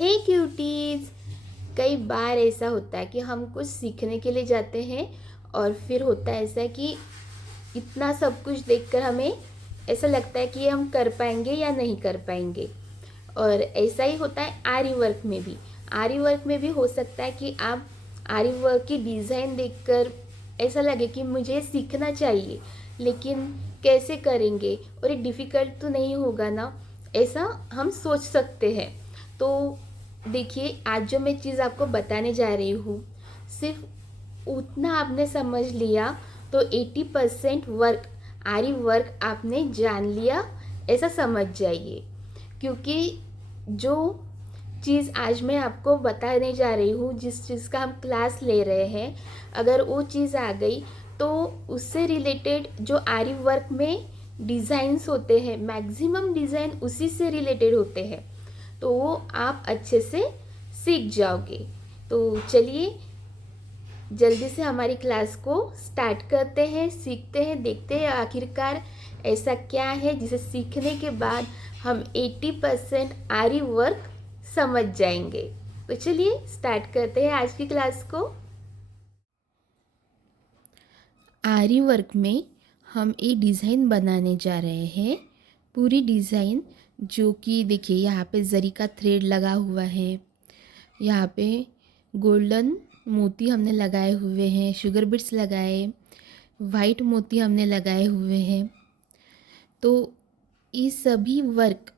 हे cuties. कई बार ऐसा होता है कि हम कुछ सीखने के लिए जाते हैं और फिर होता है ऐसा कि इतना सब कुछ देखकर हमें ऐसा लगता है कि हम कर पाएंगे या नहीं कर पाएंगे। और ऐसा ही होता है आरी वर्क में भी। आरी वर्क में भी हो सकता है कि आप आरी वर्क की डिज़ाइन देखकर ऐसा लगे कि मुझे सीखना चाहिए, लेकिन कैसे करेंगे और ये डिफ़िकल्ट तो नहीं होगा ना, ऐसा हम सोच सकते हैं। तो देखिए, आज जो मैं चीज़ आपको बताने जा रही हूँ, सिर्फ उतना आपने समझ लिया तो 80% वर्क, आरी वर्क आपने जान लिया, ऐसा समझ जाइए। क्योंकि जो चीज़ आज मैं आपको बताने जा रही हूँ, जिस चीज़ का हम क्लास ले रहे हैं, अगर वो चीज़ आ गई तो उससे रिलेटेड जो आरी वर्क में डिज़ाइंस होते हैं, मैक्सिमम डिज़ाइन उसी से रिलेटेड होते हैं, तो वो आप अच्छे से सीख जाओगे। तो चलिए जल्दी से हमारी क्लास को स्टार्ट करते हैं, सीखते हैं, देखते हैं आखिरकार ऐसा क्या है जिसे सीखने के बाद हम 80% आरी वर्क समझ जाएंगे। तो चलिए स्टार्ट करते हैं आज की क्लास को। आरी वर्क में हम एक डिज़ाइन बनाने जा रहे हैं। पूरी डिज़ाइन जो कि देखिए, यहाँ पे जरी का थ्रेड लगा हुआ है, यहाँ पे गोल्डन मोती हमने लगाए हुए हैं, शुगर बीट्स लगाए, वाइट मोती हमने लगाए हुए हैं। तो ये सभी वर्क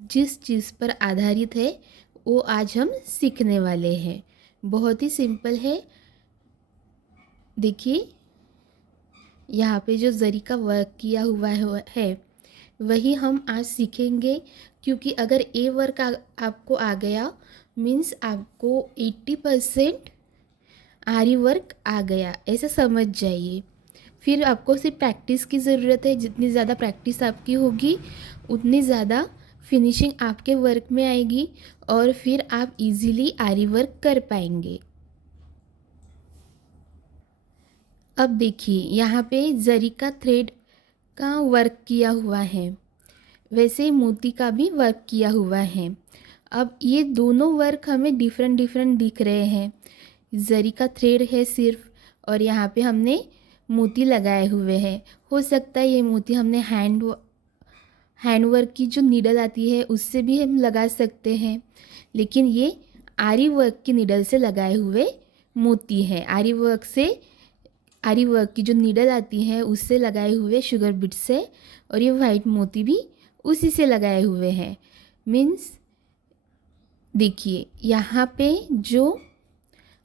जिस चीज़ पर आधारित है वो आज हम सीखने वाले हैं। बहुत ही सिंपल है। देखिए, यहाँ पे जो जरी का वर्क किया हुआ है वही हम आज सीखेंगे। क्योंकि अगर ए वर्क आपको आ गया, मीन्स आपको 80% आरी वर्क आ गया, ऐसा समझ जाइए। फिर आपको सिर्फ प्रैक्टिस की ज़रूरत है। जितनी ज़्यादा प्रैक्टिस आपकी होगी उतनी ज़्यादा फिनिशिंग आपके वर्क में आएगी और फिर आप इजीली आरी वर्क कर पाएंगे। अब देखिए, यहाँ पे जरी का थ्रेड का वर्क किया हुआ है, वैसे मोती का भी वर्क किया हुआ है। अब ये दोनों वर्क हमें डिफरेंट डिफरेंट दिख रहे हैं। जरी का थ्रेड है सिर्फ, और यहाँ पे हमने मोती लगाए हुए हैं। हो सकता है ये मोती हमने हैंड वर्क की जो नीडल आती है उससे भी हम लगा सकते हैं, लेकिन ये आरी वर्क की नीडल से लगाए हुए मोती हैं। आरी वर्क की जो नीडल आती है उससे लगाए हुए शुगर बीट से, और ये वाइट मोती भी उसी से लगाए हुए हैं। मीन्स देखिए, यहाँ पे जो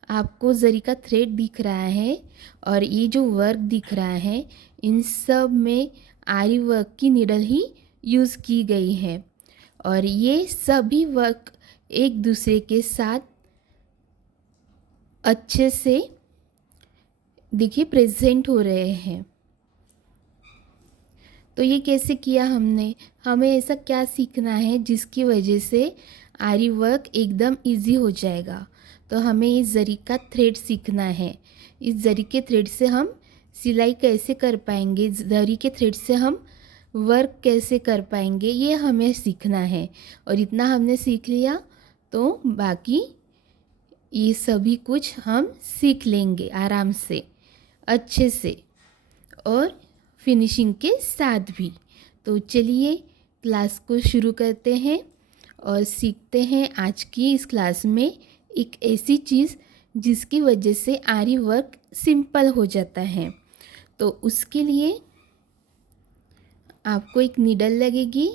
आपको जरी का थ्रेड दिख रहा है और ये जो वर्क दिख रहा है, इन सब में आरी वर्क की नीडल ही यूज़ की गई है। और ये सभी वर्क एक दूसरे के साथ अच्छे से देखिए प्रेजेंट हो रहे हैं। तो ये कैसे किया हमने, हमें ऐसा क्या सीखना है जिसकी वजह से आरी वर्क एकदम इजी हो जाएगा। तो हमें इस जरी का थ्रेड सीखना है। इस जरी के थ्रेड से हम सिलाई कैसे कर पाएंगे, जरी के थ्रेड से हम वर्क कैसे कर पाएंगे, ये हमें सीखना है। और इतना हमने सीख लिया तो बाकी ये सभी कुछ हम सीख लेंगे आराम से, अच्छे से और फिनिशिंग के साथ भी। तो चलिए क्लास को शुरू करते हैं और सीखते हैं आज की इस क्लास में एक ऐसी चीज़ जिसकी वजह से आरी वर्क सिंपल हो जाता है। तो उसके लिए आपको एक नीडल लगेगी।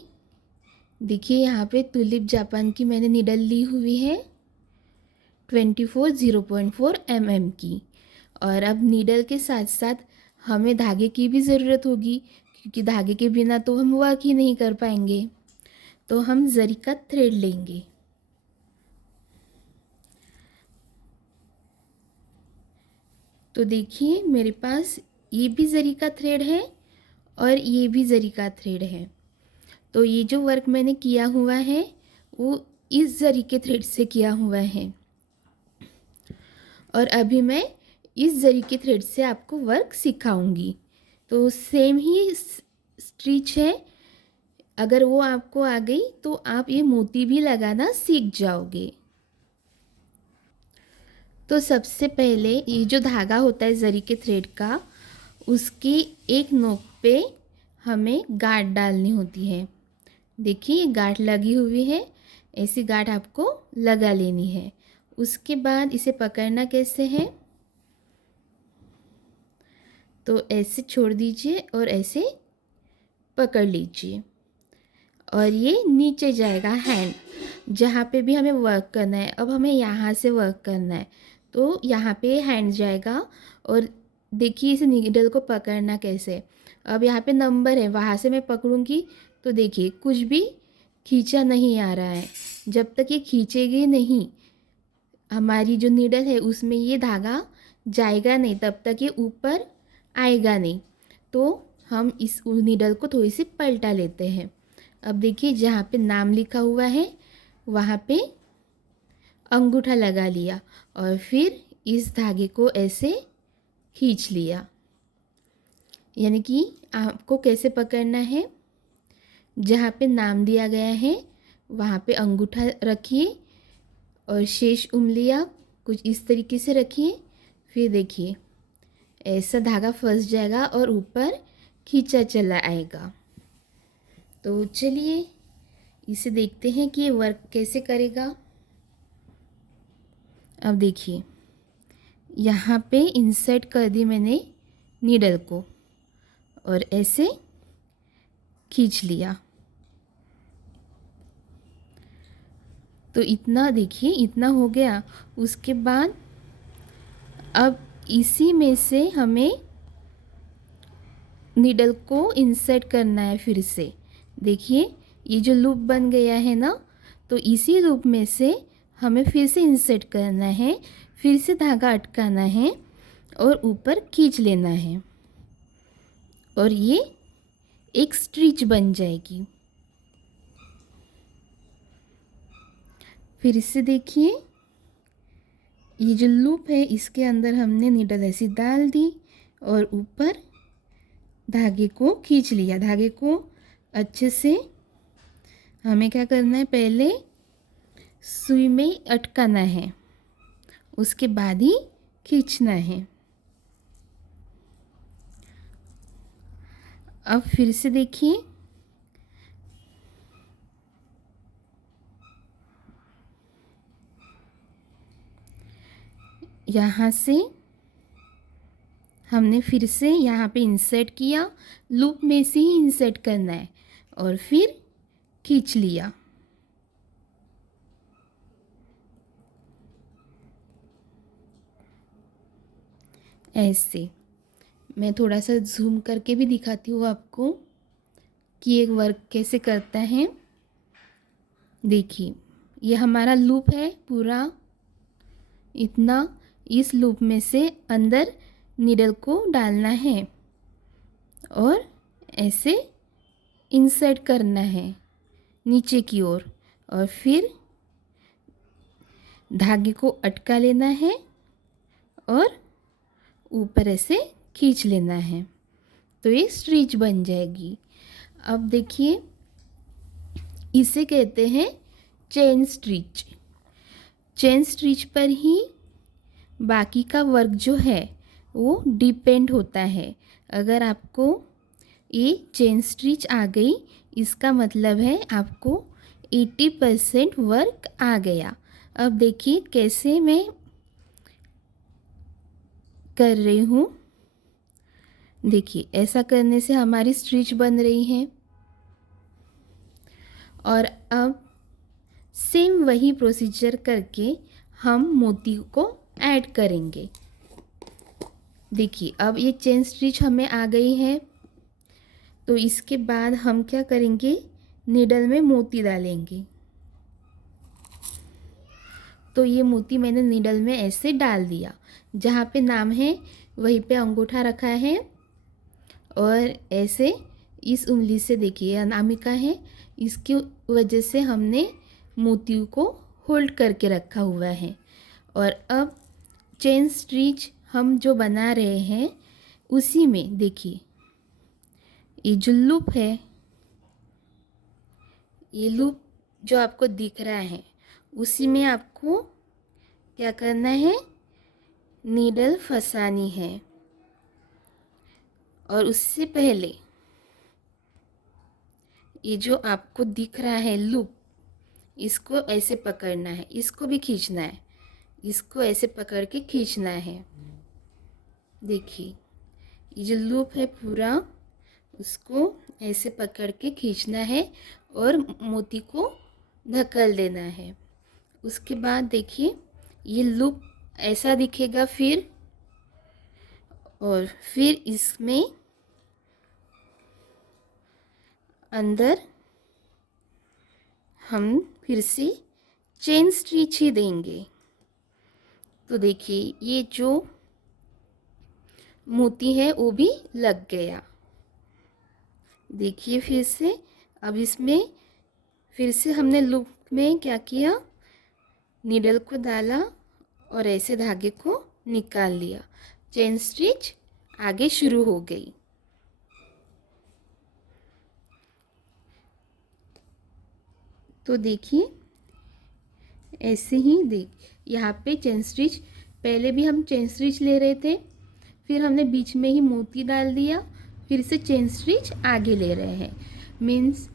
देखिए, यहाँ पे तुलिप जापान की मैंने नीडल ली हुई है 24 0.4 mm की। और अब नीडल के साथ साथ हमें धागे की भी ज़रूरत होगी, क्योंकि धागे के बिना तो हम वर्क ही नहीं कर पाएंगे। तो हम जरी का थ्रेड लेंगे। तो देखिए, मेरे पास ये भी जरी का थ्रेड है और ये भी जरी का थ्रेड है। तो ये जो वर्क मैंने किया हुआ है वो इस जरी के थ्रेड से किया हुआ है, और अभी मैं इस जरी के थ्रेड से आपको वर्क सिखाऊंगी। तो सेम ही स्टिच है, अगर वो आपको आ गई तो आप ये मोती भी लगाना सीख जाओगे। तो सबसे पहले ये जो धागा होता है जरी के थ्रेड का, उसकी एक नोक पे हमें गांठ डालनी होती है। देखिए ये गांठ लगी हुई है, ऐसी गांठ आपको लगा लेनी है। उसके बाद इसे पकड़ना कैसे है, तो ऐसे छोड़ दीजिए और ऐसे पकड़ लीजिए और ये नीचे जाएगा हैंड, जहाँ पे भी हमें वर्क करना है। अब हमें यहाँ से वर्क करना है तो यहाँ पे हैंड जाएगा और देखिए इस नीडल को पकड़ना कैसे। अब यहाँ पे नंबर है, वहाँ से मैं पकड़ूंगी तो देखिए कुछ भी खींचा नहीं आ रहा है। जब तक ये खींचेगी नहीं हमारी जो नीडल है उसमें ये धागा जाएगा नहीं, तब तक ये ऊपर आएगा नहीं। तो हम इस नीडल को थोड़ी सी पलटा लेते हैं। अब देखिए जहाँ पे नाम लिखा हुआ है वहाँ पे अंगूठा लगा लिया और फिर इस धागे को ऐसे खींच लिया। यानी कि आपको कैसे पकड़ना है, जहाँ पे नाम दिया गया है वहाँ पे अंगूठा रखिए और शेष उंगलियाँ कुछ इस तरीके से रखिए। फिर देखिए ऐसा धागा फंस जाएगा और ऊपर खींचा चला आएगा। तो चलिए इसे देखते हैं कि ये वर्क कैसे करेगा। अब देखिए यहाँ पे इंसर्ट कर दी मैंने नीडल को और ऐसे खींच लिया। तो इतना देखिए इतना हो गया। उसके बाद अब इसी में से हमें नीडल को इंसर्ट करना है फिर से। देखिए ये जो लूप बन गया है ना, तो इसी लूप में से हमें फिर से इंसर्ट करना है, फिर से धागा अटकाना है और ऊपर खींच लेना है और ये एक स्टिच बन जाएगी। फिर से देखिए ये जो लूप है इसके अंदर हमने नीडल ऐसी डाल दी और ऊपर धागे को खींच लिया। धागे को अच्छे से हमें क्या करना है, पहले सुई में अटकाना है, उसके बाद ही खींचना है। अब फिर से देखिए यहाँ से हमने फिर से यहाँ पे इंसर्ट किया, लूप में से ही इंसर्ट करना है और फिर खींच लिया। ऐसे मैं थोड़ा सा जूम करके भी दिखाती हूँ आपको कि ये वर्क कैसे करता है। देखिए ये हमारा लूप है पूरा इतना, इस लूप में से अंदर नीडल को डालना है और ऐसे इंसर्ट करना है नीचे की ओर और फिर धागे को अटका लेना है और ऊपर ऐसे खींच लेना है, तो ये स्टिच बन जाएगी। अब देखिए इसे कहते हैं चेन स्टिच। चेन स्टिच पर ही बाकी का वर्क जो है वो डिपेंड होता है। अगर आपको ये चेन स्टिच आ गई इसका मतलब है आपको 80% वर्क आ गया। अब देखिए कैसे मैं कर रही हूँ। देखिए ऐसा करने से हमारी स्टिच बन रही है और अब सेम वही प्रोसीजर करके हम मोती को ऐड करेंगे। देखिए अब ये चेन स्टिच हमें आ गई है, तो इसके बाद हम क्या करेंगे, नीडल में मोती डालेंगे। तो ये मोती मैंने नीडल में ऐसे डाल दिया, जहाँ पे नाम है वहीं पे अंगूठा रखा है और ऐसे इस उंगली से देखिए अनामिका है, इसकी वजह से हमने मोतियों को होल्ड करके रखा हुआ है। और अब चेन स्टिच हम जो बना रहे हैं उसी में देखिए ये जो लूप है ये लूप जो आपको दिख रहा है उसी में आपको क्या करना है, नीडल फंसानी है। और उससे पहले ये जो आपको दिख रहा है लूप, इसको ऐसे पकड़ना है, इसको भी खींचना है, इसको ऐसे पकड़ के खींचना है। देखिए ये जो लूप है पूरा, उसको ऐसे पकड़ के खींचना है और मोती को धकेल देना है। उसके बाद देखिए ये लूप ऐसा दिखेगा फिर, और फिर इसमें अंदर हम फिर से चेन स्टिच ही देंगे। तो देखिए ये जो मोती है वो भी लग गया। देखिए फिर से, अब इसमें फिर से हमने लूप में क्या किया, नीडल को डाला और ऐसे धागे को निकाल लिया। चेन स्टिच आगे शुरू हो गई। तो देखिए ऐसे ही यहाँ पे चेन स्टिच, पहले भी हम चेन स्टिच ले रहे थे, फिर हमने बीच में ही मोती डाल दिया, फिर से चेन स्टिच आगे ले रहे हैं। मीन्स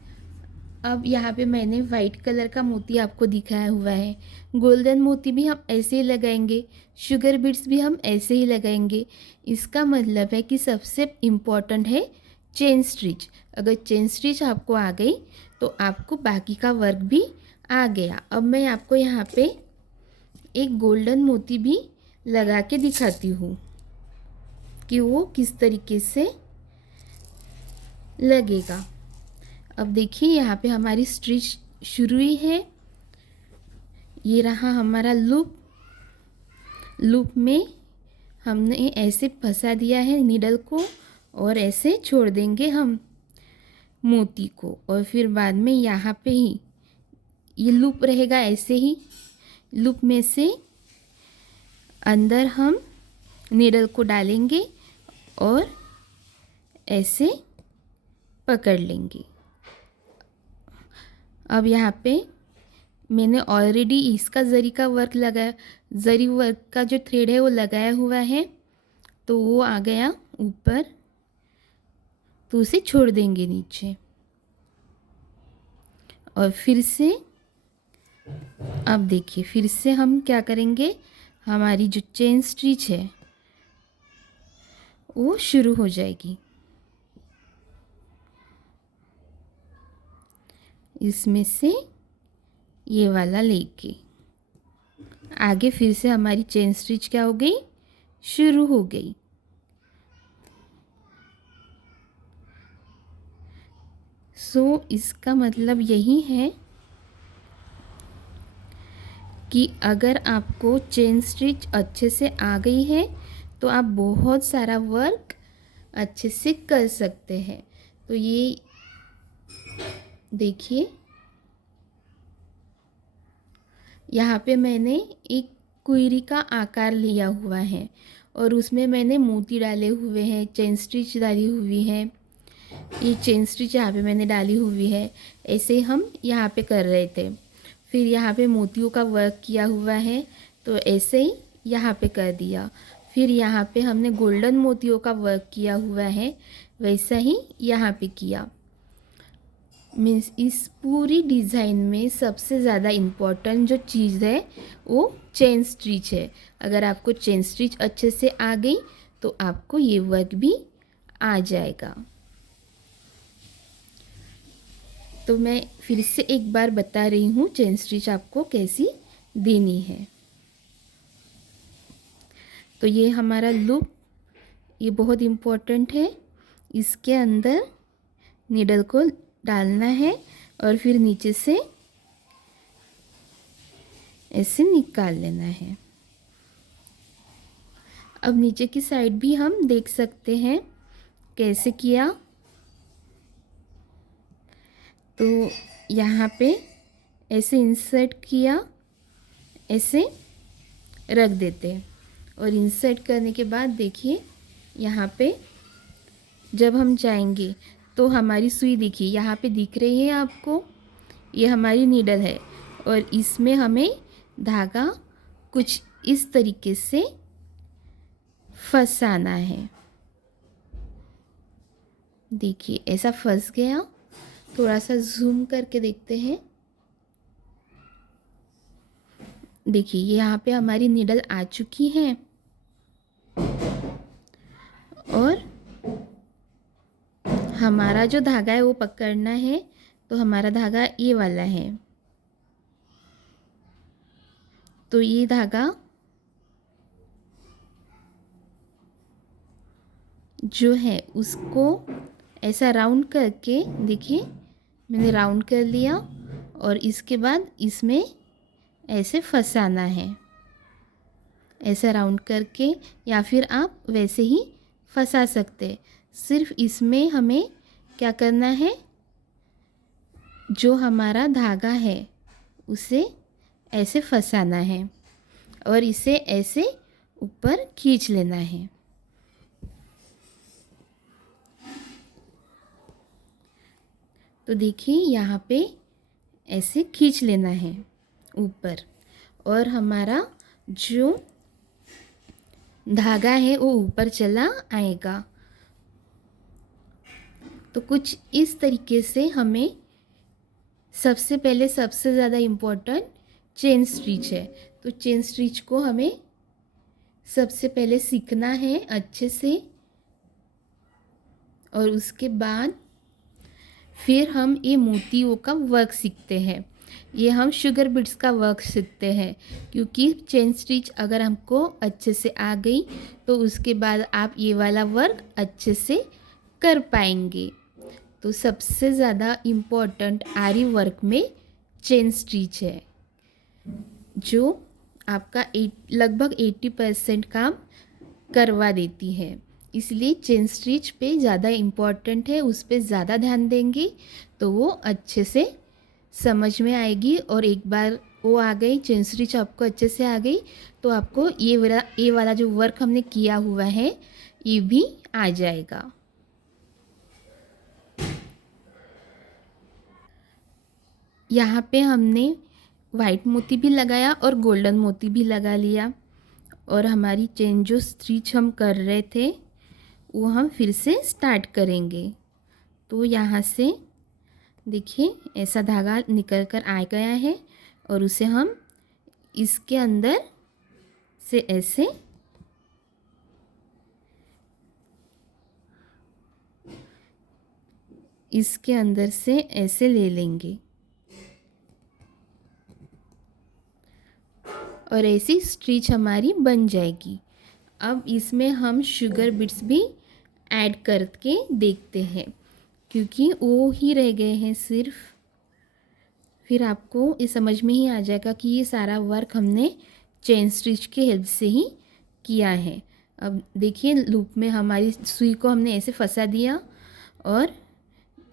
अब यहाँ पे मैंने वाइट कलर का मोती आपको दिखाया हुआ है। गोल्डन मोती भी हम ऐसे ही लगाएंगे, शुगर बीड्स भी हम ऐसे ही लगाएंगे। इसका मतलब है कि सबसे इम्पॉर्टेंट है चेन स्टिच। अगर चेन स्टिच आपको आ गई तो आपको बाकी का वर्क भी आ गया। अब मैं आपको यहाँ पे एक गोल्डन मोती भी लगा के दिखाती हूँ कि वो किस तरीके से लगेगा। अब देखिए यहाँ पे हमारी स्टिच शुरू ही है। ये रहा हमारा लूप। लूप में हमने ऐसे फंसा दिया है नीडल को और ऐसे छोड़ देंगे हम मोती को, और फिर बाद में यहाँ पे ही ये लूप रहेगा ऐसे ही। लूप में से अंदर हम नीडल को डालेंगे और ऐसे पकड़ लेंगे। अब यहाँ पे मैंने ऑलरेडी इसका जरी का वर्क लगाया, जरी वर्क का जो थ्रेड है वो लगाया हुआ है, तो वो आ गया ऊपर, तो उसे छोड़ देंगे नीचे। और फिर से अब देखिए फिर से हम क्या करेंगे, हमारी जो चेन स्टिच है वो शुरू हो जाएगी। इसमें से ये वाला लेके आगे फिर से हमारी चेन स्टिच क्या हो गई, शुरू हो गई। सो इसका मतलब यही है कि अगर आपको चेन स्टिच अच्छे से आ गई है तो आप बहुत सारा वर्क अच्छे से कर सकते हैं। तो ये देखिए यहाँ पे मैंने एक कुइरी का आकार लिया हुआ है और उसमें मैंने मोती डाले हुए हैं, चेन स्टिच डाली हुई है। ये चेन स्टिच यहाँ पे मैंने डाली हुई है। ऐसे हम यहाँ पे कर रहे थे। फिर यहाँ पे मोतियों का वर्क किया हुआ है, तो ऐसे ही यहाँ पे कर दिया। फिर यहाँ पे हमने गोल्डन मोतियों का वर्क किया हुआ है, वैसा ही यहाँ पे किया। मीन्स इस पूरी डिज़ाइन में सबसे ज़्यादा इम्पॉर्टेंट जो चीज़ है वो चेन स्टिच है। अगर आपको चेन स्टिच अच्छे से आ गई तो आपको ये वर्क भी आ जाएगा। तो मैं फिर से एक बार बता रही हूँ चेन स्टिच आपको कैसी देनी है। तो ये हमारा लूप, ये बहुत इम्पोर्टेंट है। इसके अंदर नीडल को डालना है और फिर नीचे से ऐसे निकाल लेना है। अब नीचे की साइड भी हम देख सकते हैं कैसे किया। तो यहाँ पे ऐसे इंसर्ट किया, ऐसे रख देते हैं और इंसर्ट करने के बाद देखिए यहाँ पे जब हम जाएंगे तो हमारी सुई देखिए यहाँ पे दिख रही है आपको, ये हमारी नीडल है और इसमें हमें धागा कुछ इस तरीके से फंसाना है। देखिए ऐसा फंस गया। थोड़ा सा जूम करके देखते हैं। देखिए यहाँ पे हमारी नीडल आ चुकी है और हमारा जो धागा है वो पकड़ना है। तो हमारा धागा ये वाला है। तो ये धागा जो है उसको ऐसा राउंड करके, देखिए मैंने राउंड कर लिया और इसके बाद इसमें ऐसे फंसाना है, ऐसा राउंड करके, या फिर आप वैसे ही फंसा सकते। सिर्फ इसमें हमें क्या करना है, जो हमारा धागा है उसे ऐसे फंसाना है और इसे ऐसे ऊपर खींच लेना है। तो देखिए यहाँ पे ऐसे खींच लेना है ऊपर और हमारा जो धागा है वो ऊपर चला आएगा। तो कुछ इस तरीके से हमें सबसे पहले सबसे ज़्यादा इम्पोर्टेंट चेन स्टिच है। तो चेन स्टिच को हमें सबसे पहले सीखना है अच्छे से और उसके बाद फिर हम ये मोतियों का वर्क सीखते हैं। ये हम शुगर बीड्स का वर्क सीखते हैं, क्योंकि चेन स्टिच अगर हमको अच्छे से आ गई तो उसके बाद आप ये वाला वर्क अच्छे से कर पाएंगे। तो सबसे ज़्यादा इम्पोर्टेंट आरी वर्क में चेन स्टिच है, जो आपका लगभग 80% काम करवा देती है। इसलिए चेन स्टिच पे ज़्यादा इम्पोर्टेंट है, उस पर ज़्यादा ध्यान देंगे तो वो अच्छे से समझ में आएगी। और एक बार वो आ गई, चेन स्टिच आपको अच्छे से आ गई, तो आपको ये वाला जो वर्क हमने किया हुआ है ये भी आ जाएगा। यहाँ पे हमने वाइट मोती भी लगाया और गोल्डन मोती भी लगा लिया और हमारी चेन जो स्टिच हम कर रहे थे वो हम फिर से स्टार्ट करेंगे। तो यहाँ से देखिए ऐसा धागा निकल कर आ गया है और उसे हम इसके अंदर से ऐसे ले लेंगे और ऐसी स्टिच हमारी बन जाएगी। अब इसमें हम शुगर बीड्स भी ऐड करके देखते हैं, क्योंकि वो ही रह गए हैं सिर्फ। फिर आपको ये समझ में ही आ जाएगा कि ये सारा वर्क हमने चेन स्टिच की हेल्प से ही किया है। अब देखिए लूप में हमारी सुई को हमने ऐसे फंसा दिया और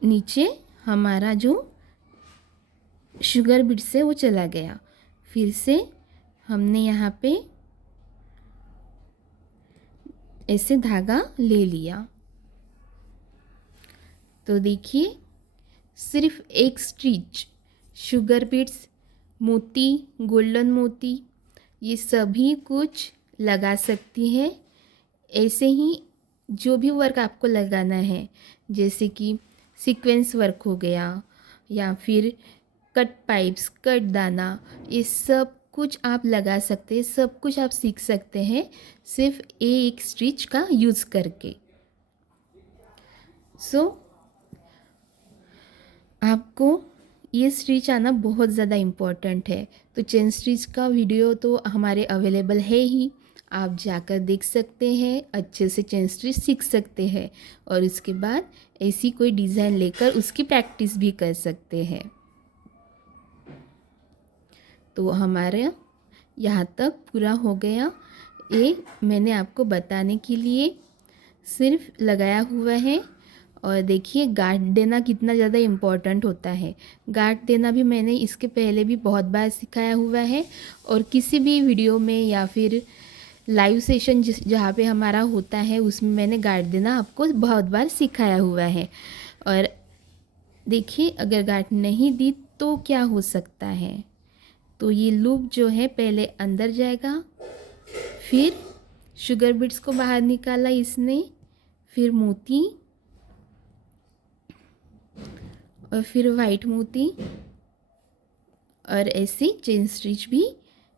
नीचे हमारा जो शुगर बीड्स है वो चला गया। फिर से हमने यहाँ पे ऐसे धागा ले लिया। तो देखिए सिर्फ एक स्टिच, शुगर बीड्स, मोती, गोल्डन मोती, ये सभी कुछ लगा सकती है। ऐसे ही जो भी वर्क आपको लगाना है, जैसे कि सीक्वेंस वर्क हो गया या फिर कट पाइप्स, कट दाना, ये सब कुछ आप लगा सकते हैं, सब कुछ आप सीख सकते हैं सिर्फ एक स्टिच का यूज़ करके। आपको ये स्टिच आना बहुत ज़्यादा इम्पोर्टेंट है। तो चेन स्टिच का वीडियो तो हमारे अवेलेबल है ही, आप जाकर देख सकते हैं, अच्छे से चेन स्टिच सीख सकते हैं और उसके बाद ऐसी कोई डिज़ाइन लेकर उसकी प्रैक्टिस भी कर सकते हैं। तो हमारे यहाँ तक पूरा हो गया। ये मैंने आपको बताने के लिए सिर्फ लगाया हुआ है। और देखिए गांठ देना कितना ज़्यादा इम्पोर्टेंट होता है। गांठ देना भी मैंने इसके पहले भी बहुत बार सिखाया हुआ है और किसी भी वीडियो में या फिर लाइव सेशन जहाँ पे हमारा होता है उसमें मैंने गांठ देना आपको बहुत बार सिखाया हुआ है। और देखिए अगर गांठ नहीं दी तो क्या हो सकता है। तो ये लूप जो है पहले अंदर जाएगा, फिर शुगर बीट्स को बाहर निकाला इसने, फिर मोती और फिर वाइट मोती, और ऐसे चेन स्टिच भी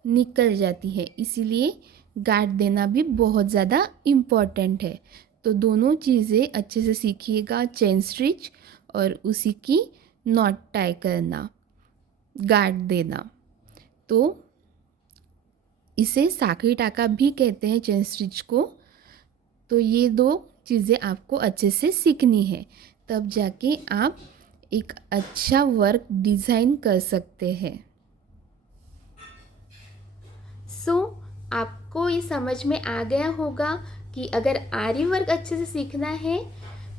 निकल जाती है। इसीलिए गांठ देना भी बहुत ज़्यादा इम्पॉर्टेंट है। तो दोनों चीज़ें अच्छे से सीखिएगा, चेन स्टिच और उसी की नॉट टाई करना, गांठ देना। तो इसे साखी टाका भी कहते हैं चेन स्टिच को। तो ये दो चीज़ें आपको अच्छे से सीखनी है, तब जाके आप एक अच्छा वर्क डिज़ाइन कर सकते हैं। आपको ये समझ में आ गया होगा कि अगर आरी वर्क अच्छे से सीखना है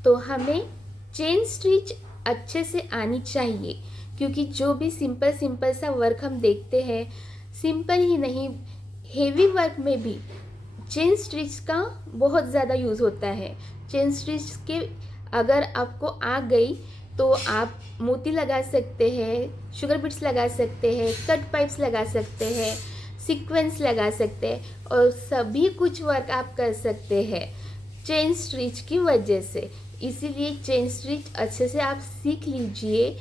तो हमें चेन स्टिच अच्छे से आनी चाहिए, क्योंकि जो भी सिंपल सा वर्क हम देखते हैं, सिंपल ही नहीं हेवी वर्क में भी चेन स्टिच का बहुत ज़्यादा यूज़ होता है। चेन स्टिच के अगर आपको आ गई तो आप मोती लगा सकते हैं, शुगर बीट्स लगा सकते हैं, कट पाइप्स लगा सकते हैं, सीक्वेंस लगा सकते हैं और सभी कुछ वर्क आप कर सकते हैं चेन स्टिच की वजह से। इसीलिए चेन स्टिच अच्छे से आप सीख लीजिए,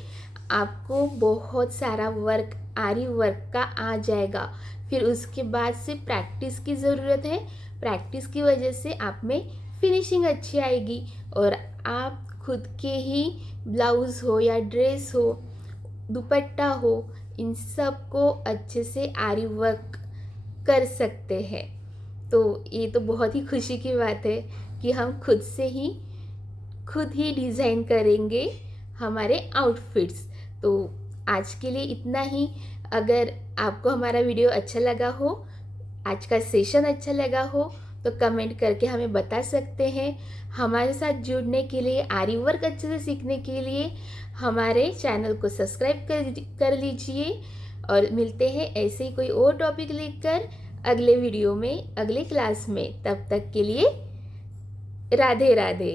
आपको बहुत सारा वर्क आरी वर्क का आ जाएगा। फिर उसके बाद से प्रैक्टिस की ज़रूरत है, प्रैक्टिस की वजह से आप में फिनिशिंग अच्छी आएगी और आप खुद के ही ब्लाउज़ हो या ड्रेस हो, दुपट्टा हो, इन सब को अच्छे से आरी वर्क कर सकते हैं। तो ये तो बहुत ही खुशी की बात है कि हम खुद ही डिज़ाइन करेंगे हमारे आउटफिट्स। तो आज के लिए इतना ही। अगर आपको हमारा वीडियो अच्छा लगा हो, आज का सेशन अच्छा लगा हो, तो कमेंट करके हमें बता सकते हैं। हमारे साथ जुड़ने के लिए, आरी वर्क अच्छे से सीखने के लिए हमारे चैनल को सब्सक्राइब कर लीजिए और मिलते हैं ऐसे ही कोई और टॉपिक लेकर अगले वीडियो में, अगले क्लास में। तब तक के लिए राधे राधे।